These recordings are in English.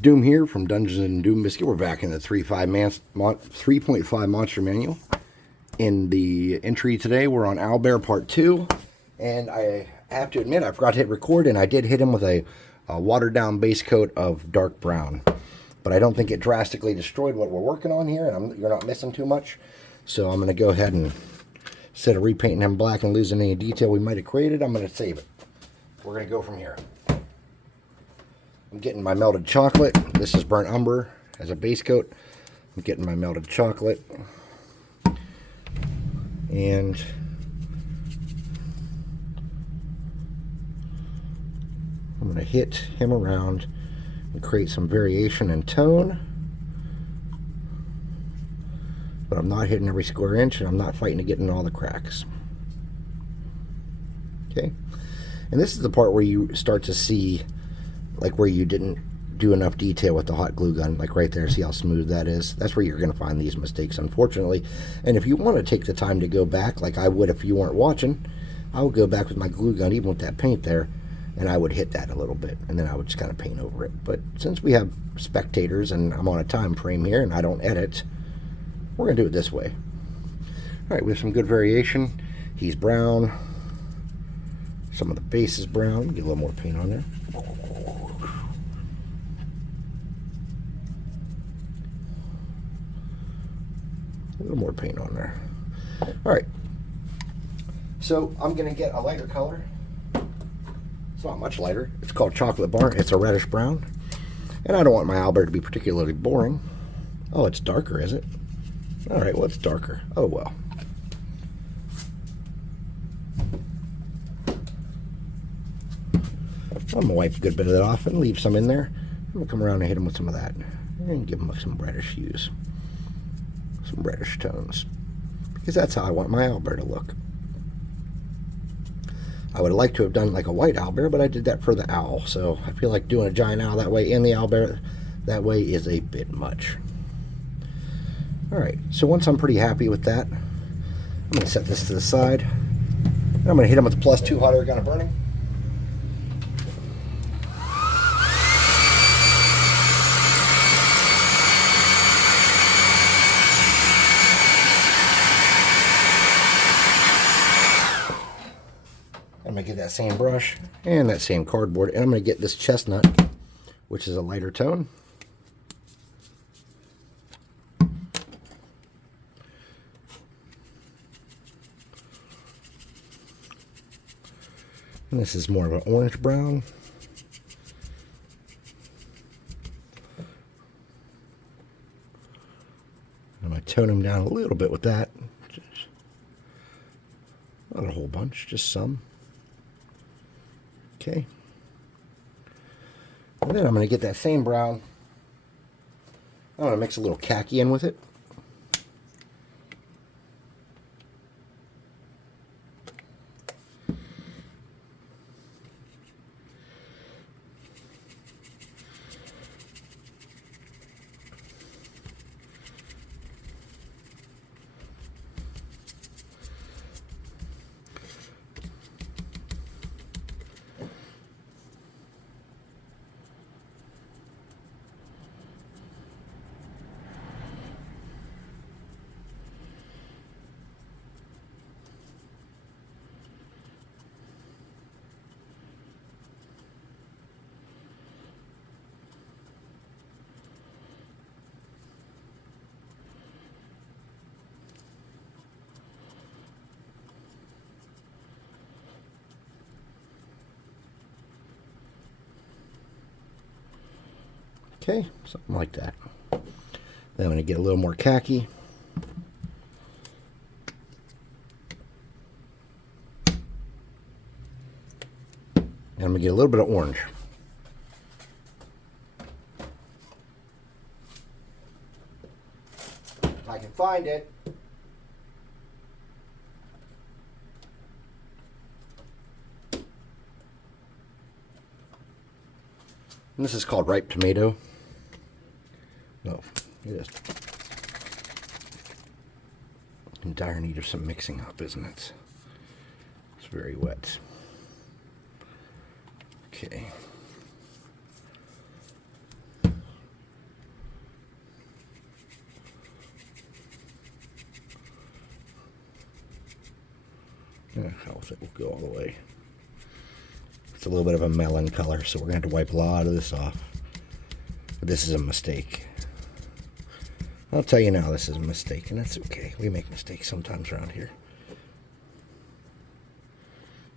Doom here from Dungeons and Doom Biscuit. We're back in the 3.5 Monster Manual. In the entry today, we're on Owlbear Part 2. And I have to admit, I forgot to hit record, and I did hit him with a watered-down base coat of dark brown. But I don't think it drastically destroyed what we're working on here, and you're not missing too much. So I'm going to go ahead and, instead of repainting him black and losing any detail we might have created, I'm going to save it. We're going to go from here. I'm getting my melted chocolate. This is burnt umber as a base coat. I'm getting my melted chocolate. And I'm going to hit him around and create some variation in tone. But I'm not hitting every square inch, and I'm not fighting to get in all the cracks. Okay. And this is the part where you start to see, like, where you didn't do enough detail with the hot glue gun, like right there. See how smooth that is? That's where you're going to find these mistakes, unfortunately. And if you want to take the time to go back, like I would if you weren't watching, I would go back with my glue gun, even with that paint there, and I would hit that a little bit, and then I would just kind of paint over it. But since we have spectators, and I'm on a time frame here, and I don't edit, we're going to do it this way. All right, we have some good variation. He's brown. Some of the base is brown. Get a little more paint on there. A little more paint on there. All right. So I'm going to get a lighter color. It's not much lighter. It's called Chocolate Bar. It's a reddish brown. And I don't want my Owlbear to be particularly boring. Oh, it's darker, is it? All right, well, it's darker. Oh, well. I'm going to wipe a good bit of that off and leave some in there. I'm going to come around and hit him with some of that. And give him some reddish hues. Some reddish tones. Because that's how I want my Owlbear to look. I would like to have done like a white Owlbear, but I did that for the owl. So I feel like doing a giant owl that way and the Owlbear that way is a bit much. Alright, so once I'm pretty happy with that, I'm going to set this to the side. And I'm going to hit him with the +2 hot air gun of burning. I'm going to get that same brush and that same cardboard, and I'm going to get this chestnut, which is a lighter tone. And this is more of an orange brown. I'm going to tone them down a little bit with that. Not a whole bunch, just some. Okay. And then I'm going to get that same brown. I'm going to mix a little khaki in with it. Okay, something like that. Then I'm going to get a little more khaki. And I'm going to get a little bit of orange. If I can find it. And this is called ripe tomato. No, it is. In dire need of some mixing up, isn't it? It's very wet. Okay. How it will go all the way. It's a little bit of a melon color, so we're going to have to wipe a lot of this off. But this is a mistake. I'll tell you now, this is a mistake, and that's okay. We make mistakes sometimes around here.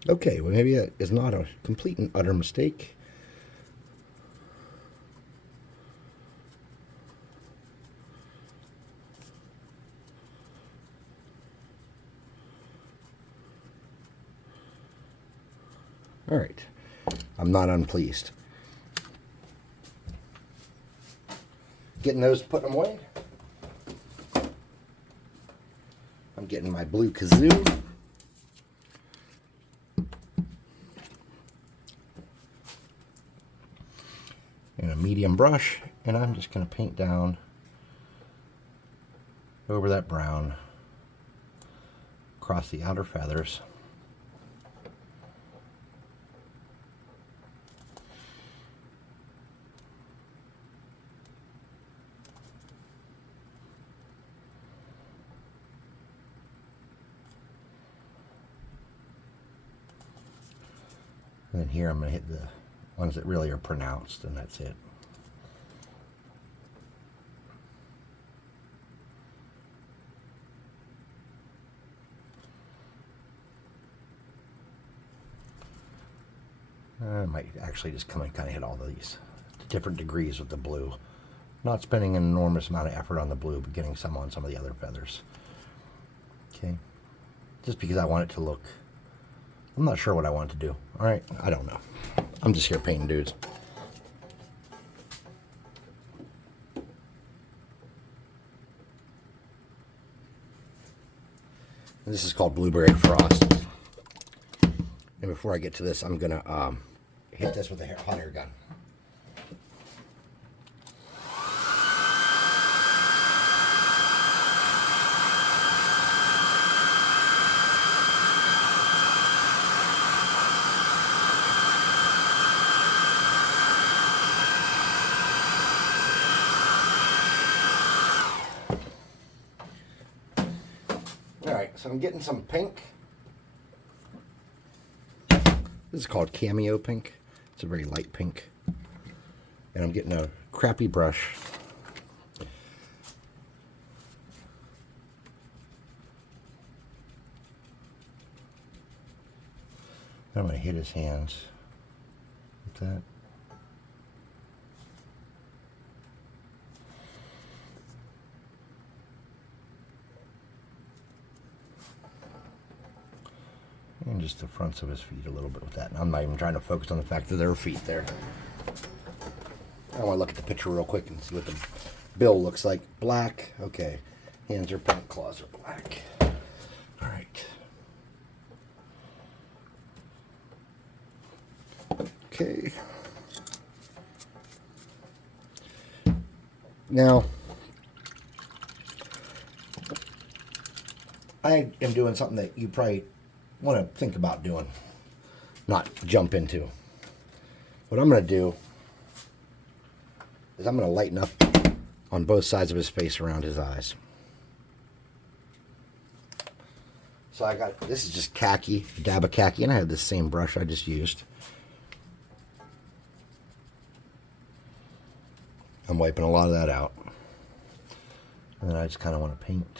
Okay, well, maybe that is not a complete and utter mistake. All right, I'm not unpleased. Getting those, putting them away. I'm getting my blue kazoo. And a medium brush, and I'm just going to paint down over that brown across the outer feathers. And then here I'm going to hit the ones that really are pronounced, and that's it. I might actually just come and kind of hit all these to different degrees with the blue. Not spending an enormous amount of effort on the blue, but getting some on some of the other feathers. Okay. Just because I want it to look... I'm not sure what I want to do. Alright, I don't know. I'm just here painting dudes. And this is called Blueberry Frost. And before I get to this, I'm going to hit this with a hot air gun. Alright, so I'm getting some pink. This is called Cameo Pink. It's a very light pink. And I'm getting a crappy brush. I'm going to hit his hands with that. And just the fronts of his feet a little bit with that. And I'm not even trying to focus on the fact that there are feet there. I want to look at the picture real quick and see what the bill looks like. Black. Okay. Hands are pink, claws are black. All right. Okay. Now, I am doing something that you probably want to think about doing, not jump into. What I'm going to do is I'm going to lighten up on both sides of his face around his eyes. So I got, this is just khaki, a dab of khaki, and I have the same brush I just used. I'm wiping a lot of that out. And then I just kind of want to paint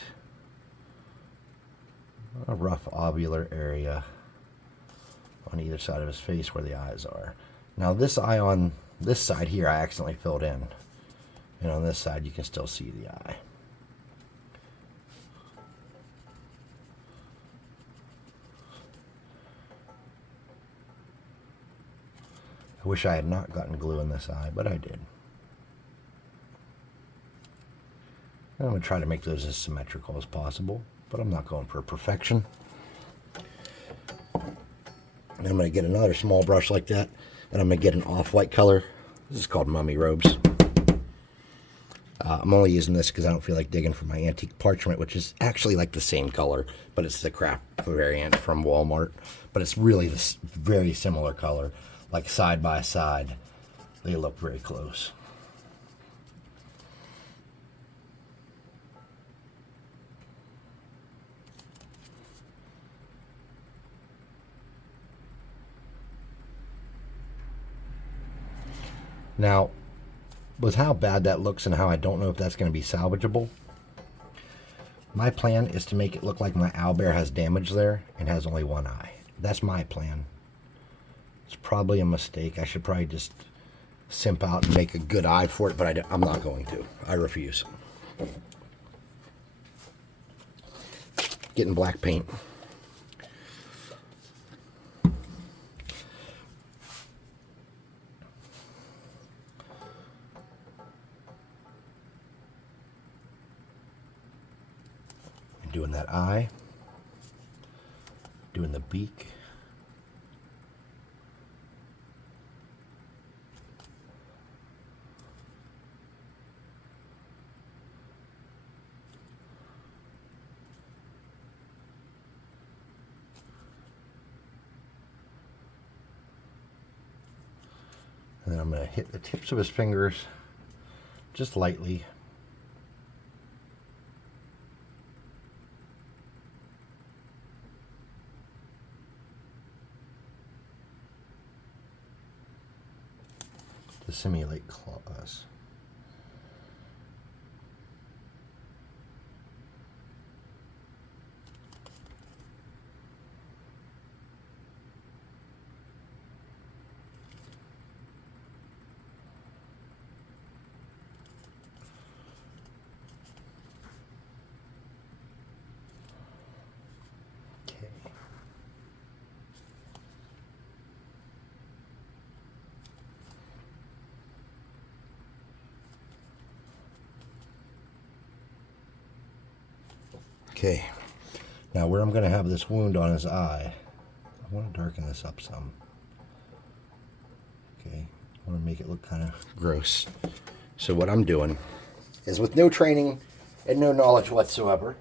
a rough ovular area on either side of his face where the eyes are. Now this eye on this side here I accidentally filled in, and on this side you can still see the eye. I wish I had not gotten glue in this eye, but I did. I'm going to try to make those as symmetrical as possible, but I'm not going for perfection. And I'm going to get another small brush like that, and I'm going to get an off-white color. This is called Mummy Robes. I'm only using this because I don't feel like digging for my antique parchment, which is actually like the same color, but it's the crap variant from Walmart. But it's really this very similar color, like side by side. They look very close. Now, with how bad that looks and how I don't know if that's going to be salvageable, my plan is to make it look like my owlbear has damage there and has only one eye. That's my plan. It's probably a mistake. I should probably just simp out and make a good eye for it, but I'm not going to. I refuse. Getting black paint. Doing that eye, doing the beak, and then I'm going to hit the tips of his fingers just lightly. To simulate claws. Okay, now where I'm going to have this wound on his eye, I want to darken this up some. Okay, I want to make it look kind of gross. So what I'm doing is, with no training and no knowledge whatsoever,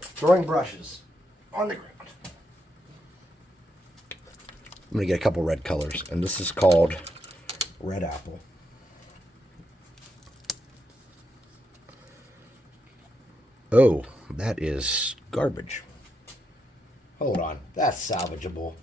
throwing brushes on the ground. I'm going to get a couple red colors, and this is called Red Apple. Oh, that is garbage. Hold on, that's salvageable.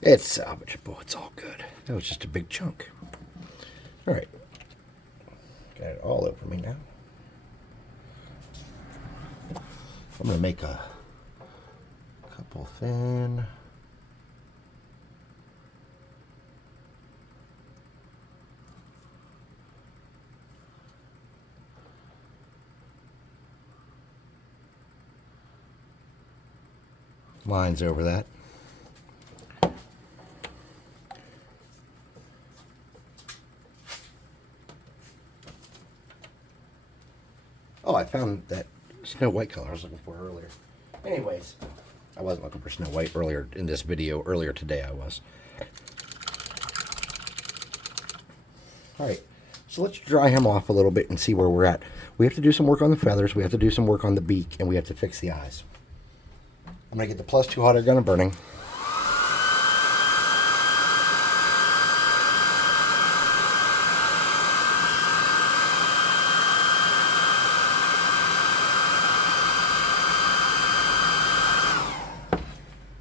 It's salvageable, it's all good. That was just a big chunk. All right, got it all over me now. I'm going to make a couple thin. Lines over that. Oh, I found that Snow White color I was looking for earlier. Anyways, I wasn't looking for Snow White earlier in this video. Earlier today I was. Alright, so let's dry him off a little bit and see where we're at. We have to do some work on the feathers, we have to do some work on the beak, and we have to fix the eyes. I'm going to get the +2 hot air gun and burning.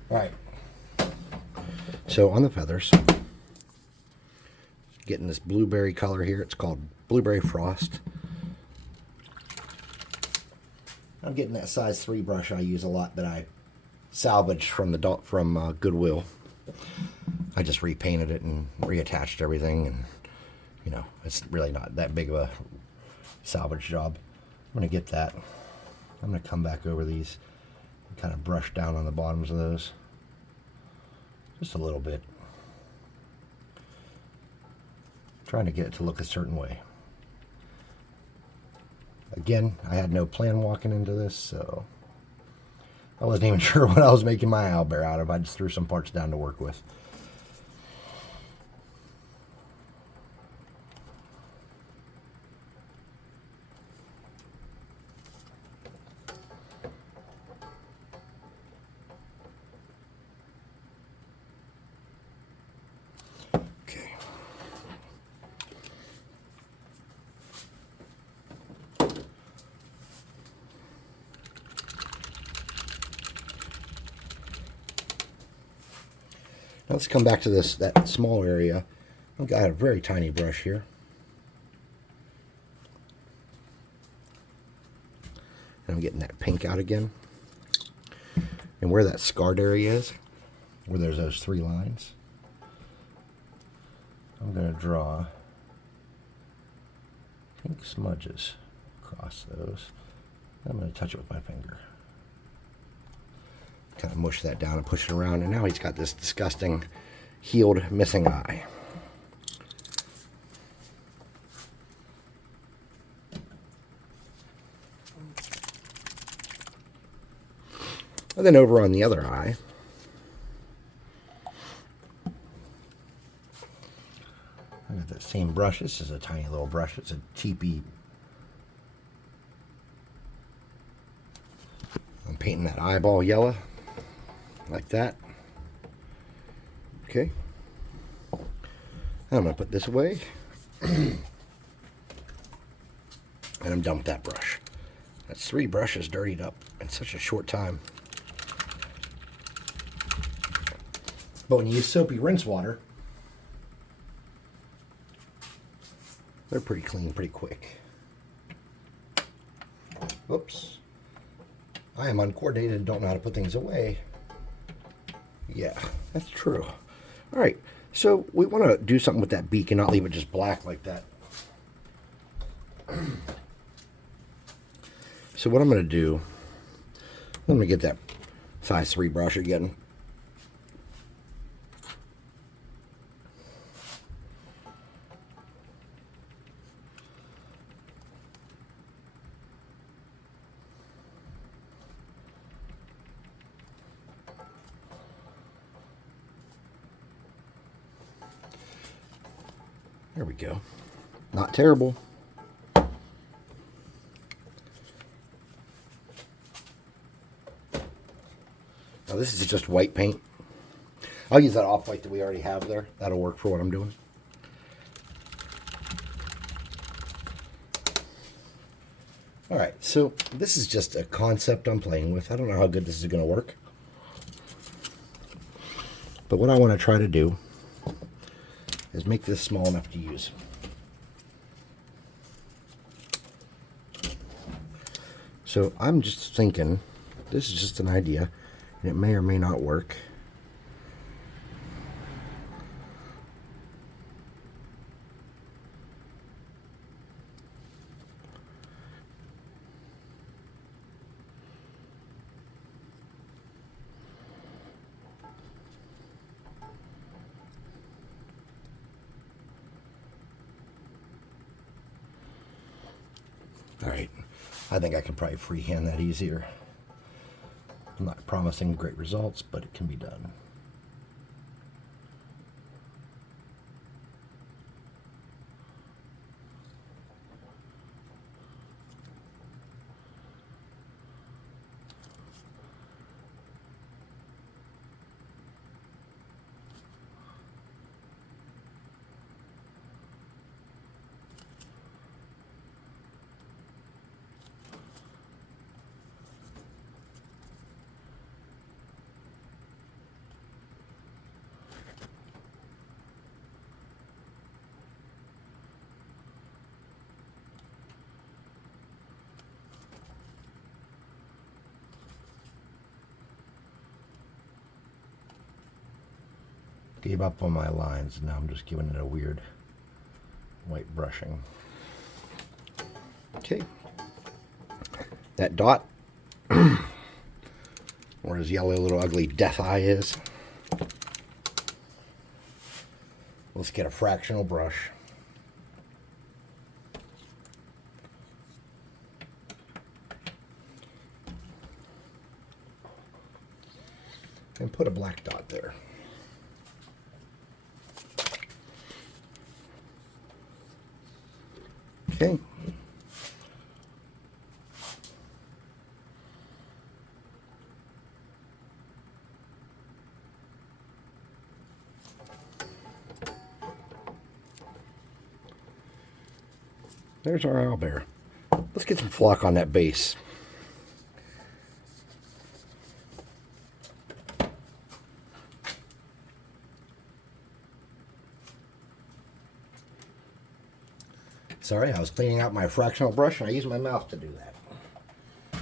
Alright, so on the feathers, getting this blueberry color here. It's called Blueberry Frost. I'm getting that size 3 brush I use a lot that I salvaged from Goodwill. I just repainted it and reattached everything, and you know, it's really not that big of a salvage job. I'm going to get that. I'm going to come back over these and kind of brush down on the bottoms of those. Just a little bit. Trying to get it to look a certain way. Again, I had no plan walking into this, so I wasn't even sure what I was making my owlbear out of. I just threw some parts down to work with. Let's come back to that small area. I've got a very tiny brush here. And I'm getting that pink out again. And where that scarred area is, where there's those 3 lines, I'm going to draw pink smudges across those. I'm going to touch it with my finger. Kind of mush that down and push it around, and now he's got this disgusting healed missing eye. And then over on the other eye, I got that same brush. This is a tiny little brush. It's a cheapy. I'm painting that eyeball yellow like that. Okay. I'm going to put this away. And I'm done with that brush. That's 3 brushes dirtied up in such a short time. But when you use soapy rinse water, they're pretty clean pretty quick. Whoops. I am uncoordinated and don't know how to put things away. Yeah, that's true. All right, so we want to do something with that beak and not leave it just black like that. So what I'm going to do, let me get that size 3 brush again. There we go. Not terrible. Now this is just white paint. I'll use that off-white that we already have there. That'll work for what I'm doing. Alright, so this is just a concept I'm playing with. I don't know how good this is going to work. But what I want to try to do is make this small enough to use. So I'm just thinking, this is just an idea, and it may or may not work. Alright, I think I can probably freehand that easier. I'm not promising great results, but it can be done. Gave up on my lines, and now I'm just giving it a weird white brushing. Okay. That dot, where his yellow little ugly death eye is. Let's get a fractional brush. And put a black dot there. Okay. There's our owlbear. Let's get some flock on that base. Sorry, I was cleaning out my fractional brush and I used my mouth to do that.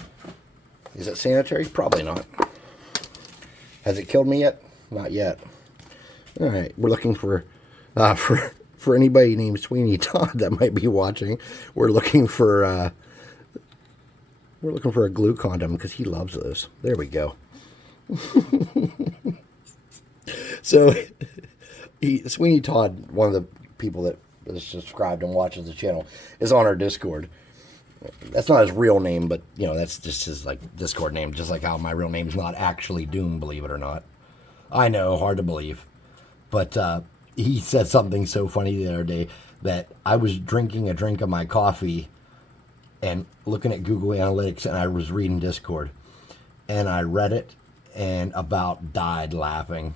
Is it sanitary? Probably not. Has it killed me yet? Not yet. All right, we're looking for anybody named Sweeney Todd that might be watching. We're looking for a glue condom because he loves those. There we go. So, Sweeney Todd, one of the people that is subscribed and watches the channel, is on our Discord. That's not his real name, but you know, that's just his like Discord name. Just like how my real name's not actually Doom, believe it or not. I know, hard to believe, but he said something so funny the other day that I was drinking a drink of my coffee and looking at Google Analytics, and I was reading Discord, and I read it and about died laughing.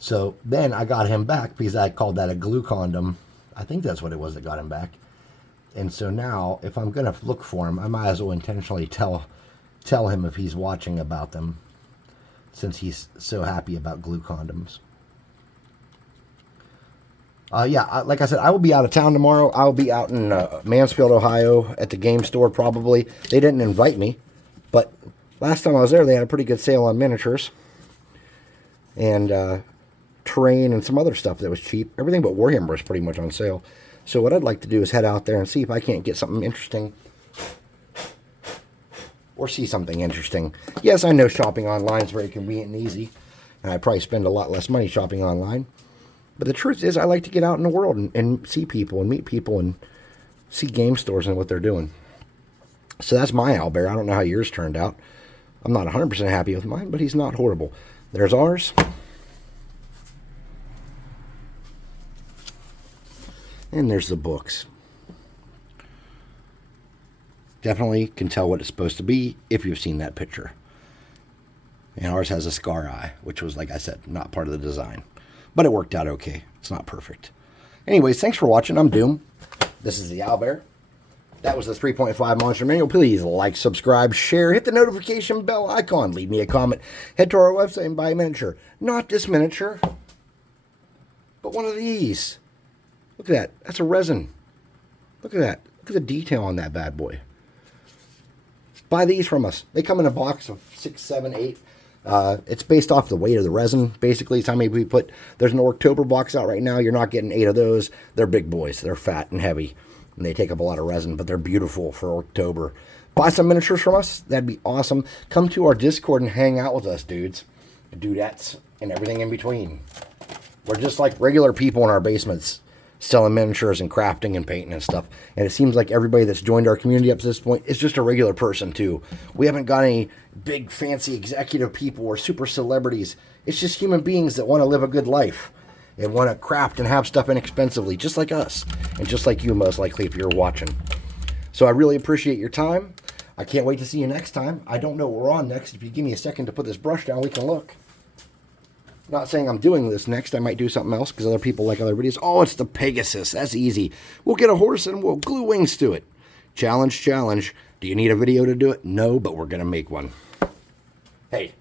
So then I got him back because I called that a glue condom. I think that's what it was that got him back. And so now, if I'm going to look for him, I might as well intentionally tell him if he's watching about them, since he's so happy about glue condoms. Yeah, like I said, I will be out of town tomorrow. I'll be out in Mansfield, Ohio at the game store probably. They didn't invite me, but last time I was there, they had a pretty good sale on miniatures and terrain and some other stuff that was cheap. Everything but Warhammer was pretty much on sale. So what I'd like to do is head out there and see if I can't get something interesting or see something interesting. Yes, I know shopping online is very convenient and easy, and I probably spend a lot less money shopping online. But the truth is, I like to get out in the world and see people and meet people and see game stores and what they're doing. So that's my Owlbear. I don't know how yours turned out. I'm not 100% happy with mine, but he's not horrible. There's ours. And there's the books. Definitely can tell what it's supposed to be if you've seen that picture. And ours has a scar eye, which was, like I said, not part of the design. But it worked out okay. It's not perfect. Anyways, thanks for watching. I'm Doom. This is the Owlbear. That was the 3.5 Monster Manual. Please like, subscribe, share, hit the notification bell icon, leave me a comment, head to our website and buy a miniature. Not this miniature, but one of these. Look at that. That's a resin. Look at that. Look at the detail on that bad boy. Buy these from us. They come in a box of 6, 7, 8. It's based off the weight of the resin. Basically, it's how many we put. There's an October box out right now. You're not getting 8 of those. They're big boys. They're fat and heavy. And they take up a lot of resin, but they're beautiful for October. Buy some miniatures from us. That'd be awesome. Come to our Discord and hang out with us, dudes. Dudettes and everything in between. We're just like regular people in our basements, selling miniatures and crafting and painting and stuff. And it seems like everybody that's joined our community up to this point is just a regular person too. We haven't got any big fancy executive people or super celebrities. It's just human beings that want to live a good life and want to craft and have stuff inexpensively, just like us and just like you, most likely, if you're watching. So I really appreciate your time. I can't wait to see you next time. I don't know what we're on next. If you give me a second to put this brush down, we can look. Not saying I'm doing this next. I might do something else because other people like other videos. Oh, it's the Pegasus. That's easy. We'll get a horse and we'll glue wings to it. Challenge, challenge. Do you need a video to do it? No, but we're going to make one. Hey,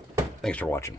thanks for watching.